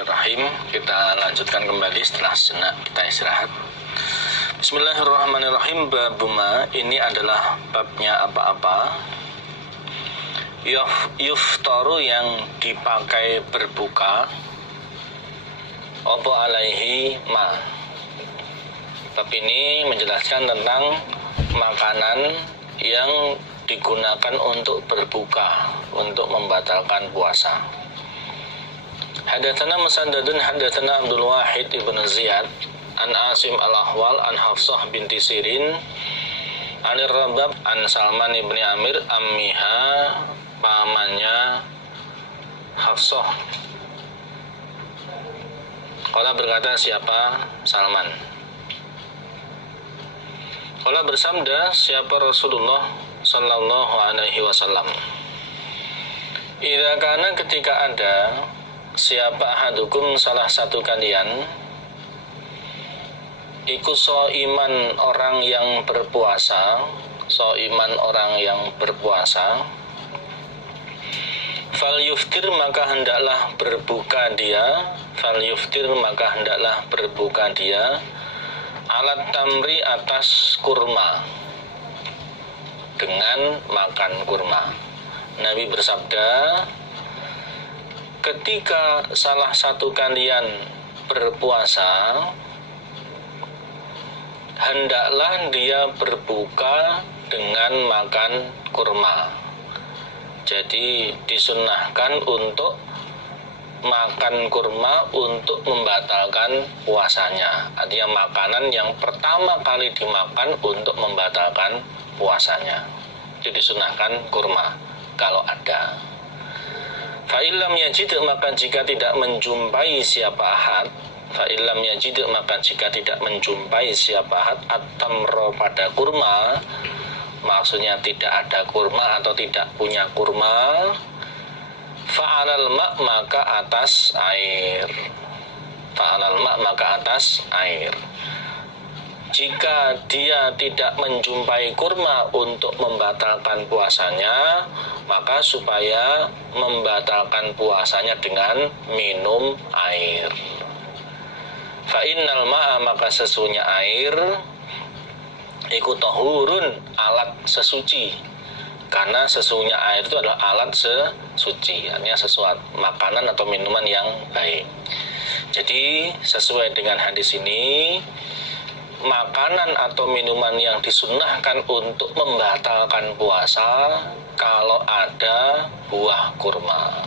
Bismillahirrahmanirrahim. Kita lanjutkan kembali setelah sejenak kita istirahat. Bismillahirrahmanirrahim. Babuma, ini adalah babnya apa-apa yuftaru yang dipakai berbuka opo alaihi ma. Bab ini menjelaskan tentang makanan yang digunakan untuk berbuka, untuk membatalkan puasa. Hadatsana Musaddadun hadatsana Abdul Wahid ibn Ziyad an Asim al-Ahwal an Hafsah binti Sirin an Rabab an Salman ibn Amir ammiha, pamannya Hafsah. Qala berkata siapa? Salman. Qala bersabda siapa? Rasulullah sallallahu alaihi wasallam. Idza kana, ketika ada siapa ahadukum, salah satu kalian, iku so'iman, orang yang berpuasa, so'iman, orang yang berpuasa, fal yuftir, maka hendaklah berbuka dia, fal yuftir, maka hendaklah berbuka dia, alat tamri, atas kurma, dengan makan kurma. Nabi bersabda, ketika salah satu kalian berpuasa, hendaklah dia berbuka dengan makan kurma. Jadi disunnahkan untuk makan kurma untuk membatalkan puasanya. Artinya makanan yang pertama kali dimakan untuk membatalkan puasanya. Jadi disunnahkan kurma kalau ada. Fa'ilam yajid, maka jika tidak menjumpai siapa ahad, fa'ilam yajid, maka jika tidak menjumpai siapa ahad, at-tamro, pada kurma, maksudnya tidak ada kurma atau tidak punya kurma, fa'alal ma', maka atas air, fa'alal ma', maka atas air. Jika dia tidak menjumpai kurma untuk membatalkan puasanya, maka supaya membatalkan puasanya dengan minum air. Fa'innal ma'a, maka sesungguhnya air, iku tahurun, alat sesuci. Karena sesungguhnya air itu adalah alat sesuci, artinya sesuatu makanan atau minuman yang baik. Jadi sesuai dengan hadis ini, makanan atau minuman yang disunnahkan untuk membatalkan puasa kalau ada buah kurma.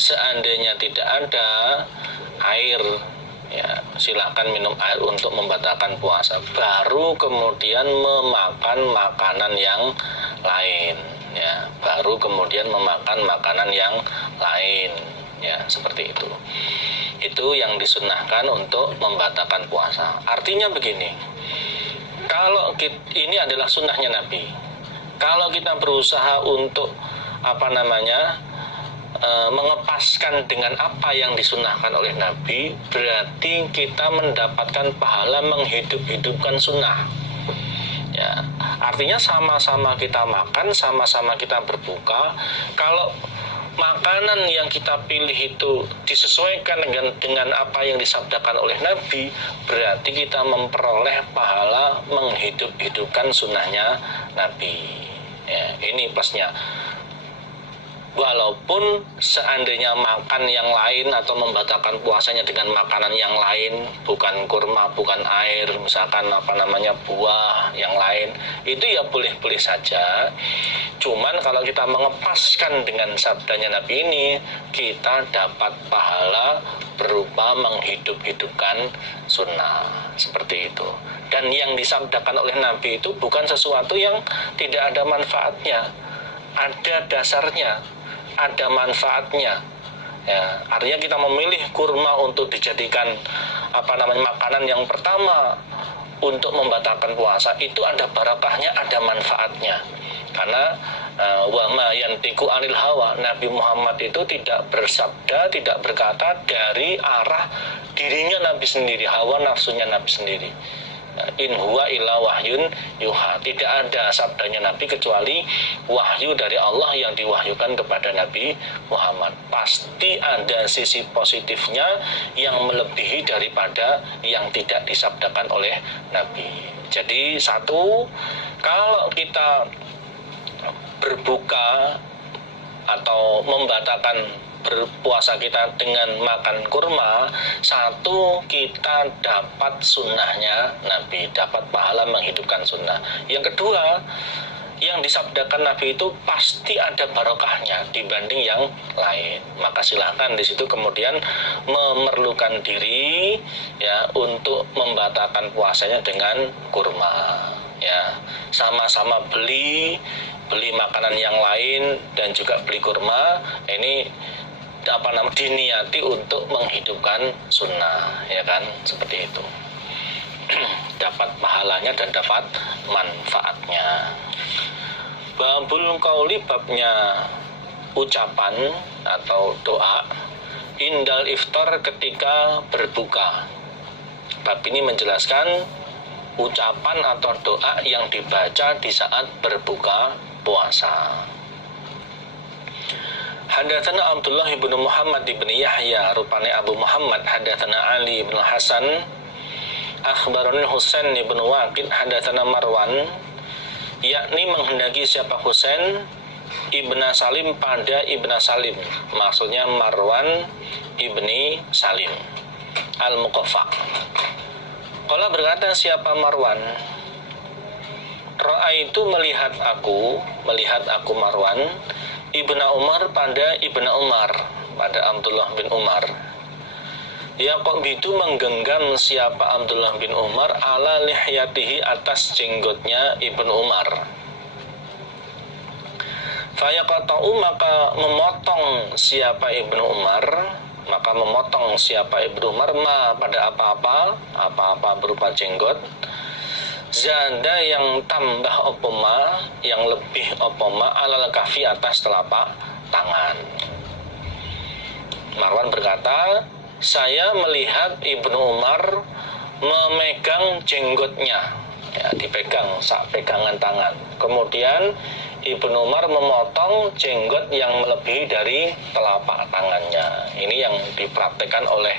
Seandainya tidak ada air, ya silakan minum air untuk membatalkan puasa. Baru kemudian memakan makanan yang lain, ya. Baru kemudian memakan makanan yang lain, ya, seperti itu. Itu yang disunnahkan untuk membatalkan puasa. Artinya begini, kalau ini adalah sunnahnya Nabi, kalau kita berusaha untuk mengepaskan dengan apa yang disunnahkan oleh Nabi, berarti kita mendapatkan pahala menghidup-hidupkan sunnah, ya. Artinya sama-sama kita makan, sama-sama kita berbuka. Kalau makanan yang kita pilih itu disesuaikan dengan apa yang disabdakan oleh Nabi, berarti kita memperoleh pahala menghidup-hidupkan sunnahnya Nabi, ya. Ini plusnya. Walaupun seandainya makan yang lain atau membatalkan puasanya dengan makanan yang lain, bukan kurma, bukan air, misalkan buah yang lain, itu ya boleh-boleh saja. Cuman kalau kita mengepaskan dengan sabdanya Nabi ini, kita dapat pahala berupa menghidup-hidupkan sunnah, seperti itu. Dan yang disabdakan oleh Nabi itu bukan sesuatu yang tidak ada manfaatnya, ada dasarnya, ada manfaatnya, ya. Artinya kita memilih kurma untuk dijadikan makanan yang pertama untuk membatalkan puasa, itu ada barakahnya, ada manfaatnya. Karena wa ma yantiqu anil hawa, Nabi Muhammad itu tidak bersabda, tidak berkata dari arah dirinya Nabi sendiri, hawa nafsunya Nabi sendiri. In huwa illa wahyun yuha. Tidak ada sabdanya Nabi kecuali wahyu dari Allah yang diwahyukan kepada Nabi Muhammad. Pasti ada sisi positifnya yang melebihi daripada yang tidak disabdakan oleh Nabi. Jadi satu, kalau kita berbuka atau membatalkan berpuasa kita dengan makan kurma, satu, kita dapat sunnahnya Nabi, dapat pahala menghidupkan sunnah. Yang kedua, yang disabdakan Nabi itu pasti ada barokahnya dibanding yang lain. Maka silahkan di situ kemudian memerlukan diri ya untuk membatalkan puasanya dengan kurma. Ya, sama-sama beli makanan yang lain dan juga beli kurma, ini diniati untuk menghidupkan sunnah, ya kan, seperti itu. Dapat pahalanya dan dapat manfaatnya. Babul qauli, babnya ucapan atau doa indal iftar, ketika berbuka. Bab ini menjelaskan ucapan atau doa yang dibaca di saat berbuka puasa. Hadatsana Abdullah bin Muhammad bin Yahya, rupane Abu Muhammad. Hadatsana Ali bin Hasan, akhbarani Husain bin Waqid. Hadatsana Marwan, yakni menghendaki siapa Husain ibna Salim pada ibna Salim, maksudnya Marwan ibni Salim al-Muqaffa. Qala, berkata siapa Marwan, Ra'aitu, melihat aku Marwan ibna Umar pada ibna Umar, pada Abdullah bin Umar. Ya kok itu menggenggam siapa Abdullah bin Umar ala lihyatihi, atas jenggotnya Ibnu Umar. Fayaqata'u, maka memotong siapa Ibnu Umar, ma pada apa-apa berupa jenggot, zada yang tambah opoma, yang lebih opoma, alal kafi, atas telapak tangan. Marwan berkata, saya melihat Ibnu Umar memegang jenggotnya, ya, dipegang sak pegangan tangan. Kemudian Ibnu Umar memotong jenggot yang melebihi dari telapak tangannya. Ini yang dipraktikkan oleh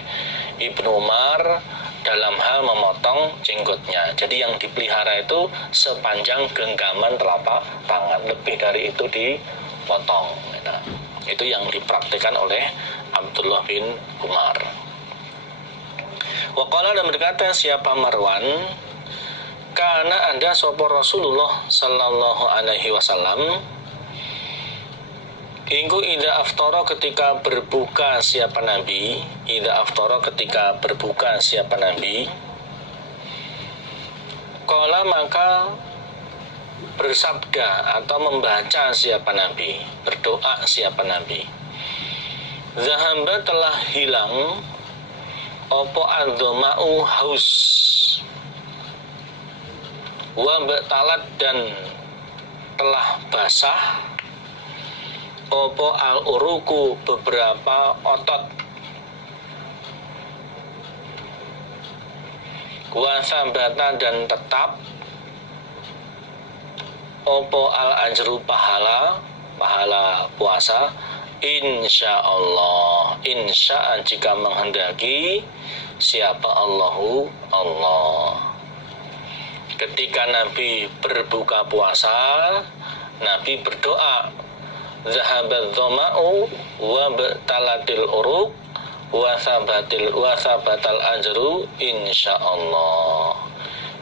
Ibnu Umar dalam hal memotong jenggotnya. Jadi yang dipelihara itu sepanjang genggaman telapak tangan, lebih dari itu dipotong. Nah, itu yang dipraktikkan oleh Abdullah bin Umar. Waqala, dan berkata siapa Marwan, karena ada sapa Rasulullah sallallahu alaihi wasallam Ingku ida aftara, ketika berbuka siapa Nabi, ida aftara, ketika berbuka siapa Nabi, qala, maka bersabda atau membaca siapa Nabi, berdoa siapa Nabi, zahamba, telah hilang opo adzoma'u, haus, wa batalat, dan telah basah opo al-uruku, beberapa otot, wa sabata, dan tetap opo al-ajru, pahala puasa, insya Allah, insya, jika menghendaki siapa Allah. Ketika Nabi berbuka puasa, Nabi berdoa, zahabat dhama'u wa batalatil uruq wa sabatal ajru insyaallah.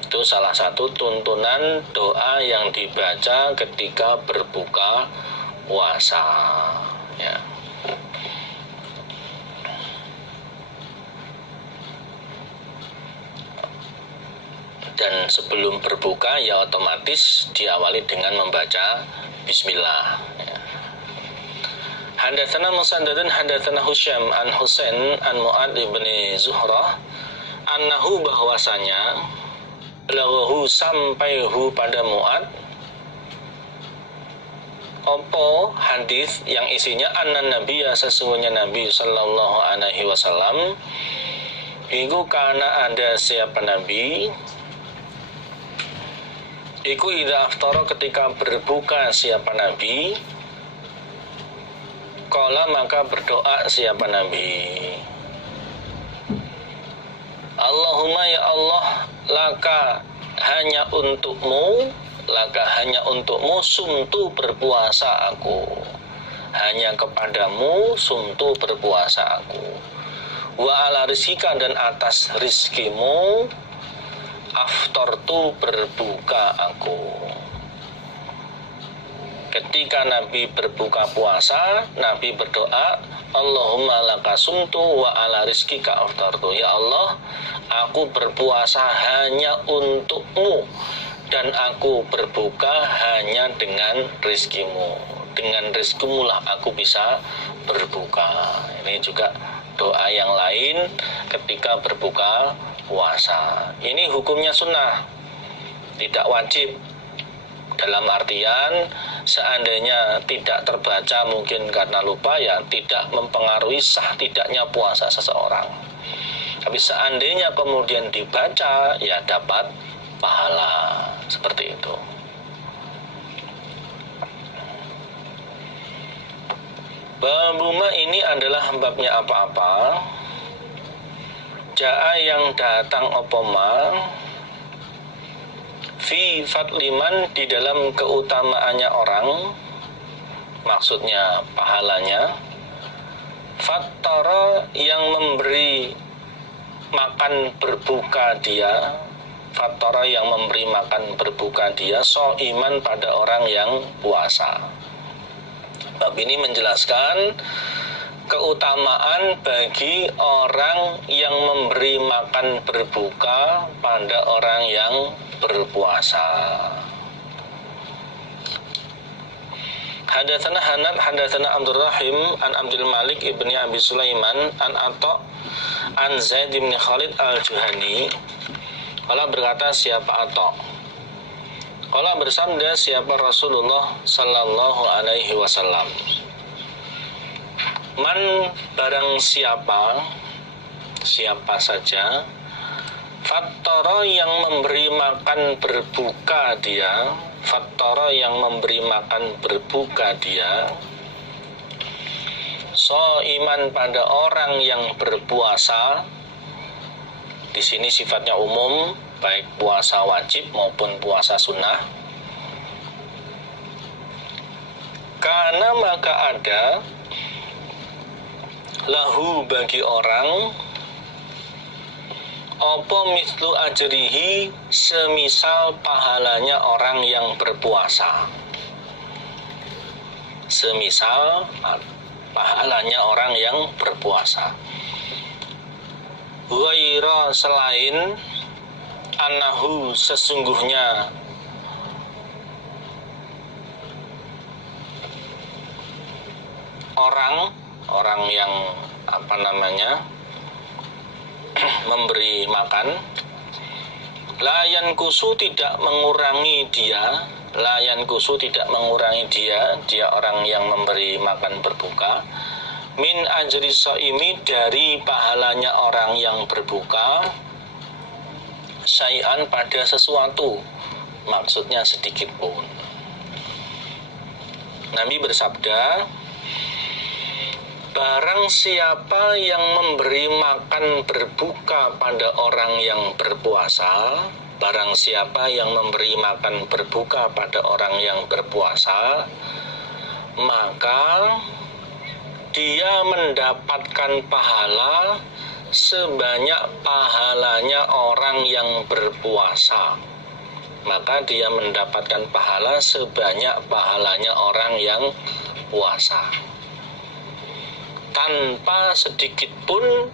Itu salah satu tuntunan doa yang dibaca ketika berbuka puasa, ya. Dan sebelum berbuka ya otomatis diawali dengan membaca bismillah, ya. Hadatsana Musaddadun hadatsana Husyam an Husain an Mu'ad bin Zuhrah annahu, bahwasanya lahu, sampaihu pada Mu'ad opo hadis yang isinya anna nabiyya, sesungguhnya Nabi sallallahu alaihi wasallam iku, karena ada siapa Nabi Iku idza aftara, ketika berbuka siapa Nabi, qala maka berdoa siapa Nabi, Allahumma ya Allah, laka hanya untukmu, sumtu berpuasa aku, hanya kepadamu sumtu berpuasa aku, wa ala rizkika, dan atas rizkimu, aftartu berbuka aku. Ketika Nabi berbuka puasa, Nabi berdoa, Allahumma laka sumtu wa ala rizkika aftartu. Ya Allah, aku berpuasa hanya untukmu, dan aku berbuka hanya dengan rizkimu. Dengan rizkimu lah aku bisa berbuka. Ini juga doa yang lain ketika berbuka puasa. Ini hukumnya sunnah, tidak wajib. Dalam artian seandainya tidak terbaca mungkin karena lupa, ya tidak mempengaruhi sah tidaknya puasa seseorang. Tapi seandainya kemudian dibaca, ya dapat pahala. Seperti itu. Babuma ini adalah babnya apa-apa. Ja'a yang datang opoma fi fadliman, di dalam keutamaannya orang, maksudnya pahalanya. Fattara, yang memberi makan berbuka dia, fattara yang memberi makan berbuka dia, so'iman pada orang yang puasa. Bab ini menjelaskan keutamaan bagi orang yang memberi makan berbuka pada orang yang berpuasa. Hadatsana Hanad, hadatsana Abdul Rahim an Abdul Malik ibni Abi Sulaiman an Atha an Zaid bin Khalid al-Juhani. Qala, berkata siapa Atha, qala bersabda siapa Rasulullah sallallahu alaihi wasallam, man barang siapa saja, fattara yang memberi makan berbuka dia, fattara yang memberi makan berbuka dia, so'iman pada orang yang berpuasa. Di sini sifatnya umum, baik puasa wajib maupun puasa sunnah. Karena maka ada lahu bagi orang opo mislu ajrihi, semisal pahalanya orang yang berpuasa. Semisal pahalanya orang yang berpuasa. Ghaira, selain annahu, sesungguhnya orang yang memberi makan, layan kusu tidak mengurangi dia, dia orang yang memberi makan berbuka, min ajri shaimi, dari pahalanya orang yang berbuka, syai'an, pada sesuatu, maksudnya sedikit pun. Nabi bersabda, barang siapa yang memberi makan berbuka pada orang yang berpuasa, barang siapa yang memberi makan berbuka pada orang yang berpuasa, maka dia mendapatkan pahala sebanyak pahalanya orang yang berpuasa. Maka dia mendapatkan pahala sebanyak pahalanya orang yang puasa, tanpa sedikit pun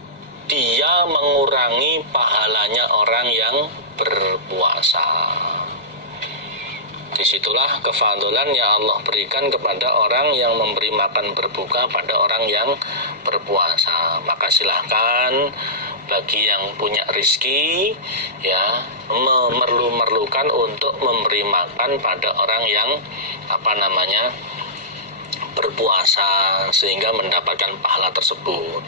dia mengurangi pahalanya orang yang berpuasa. Disitulah kefadolan yang Allah berikan kepada orang yang memberi makan berbuka pada orang yang berpuasa. Maka silahkan bagi yang punya rizki, ya, memerlukan untuk memberi makan pada orang yang berpuasa, sehingga mendapatkan pahala tersebut.